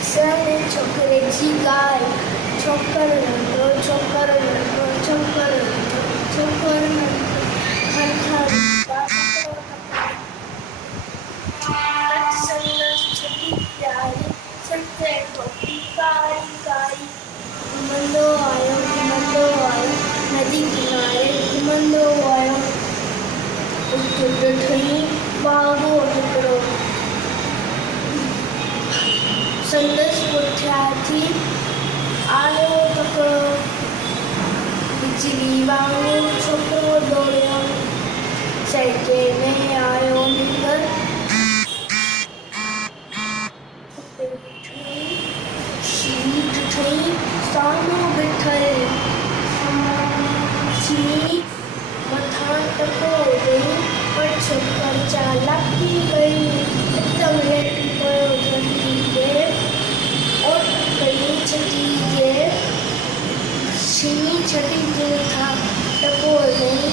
Sare chokre jigai, chokar nando, chokar nando, chokar nando, chokar nando, khar khar आज संगस छठी प्यारी, सबसे टोपी कारी कारी, घुमंदो आयो, नदी किनारे घुमंदो आयो, उठ ठही बागो टुकड़ो, संदस पुठ्या थी आयो तकड़ो, बिजली वांगो छोकरो दौड़ियो, सड़के में आयो निकर, शीत ठही सानो बिठल, सी मथा टको गई, पर छोकर चालाकी गई, एकदम लेटी पयो जल्दी के, और गई छठी के, सी छठी के था टको गई,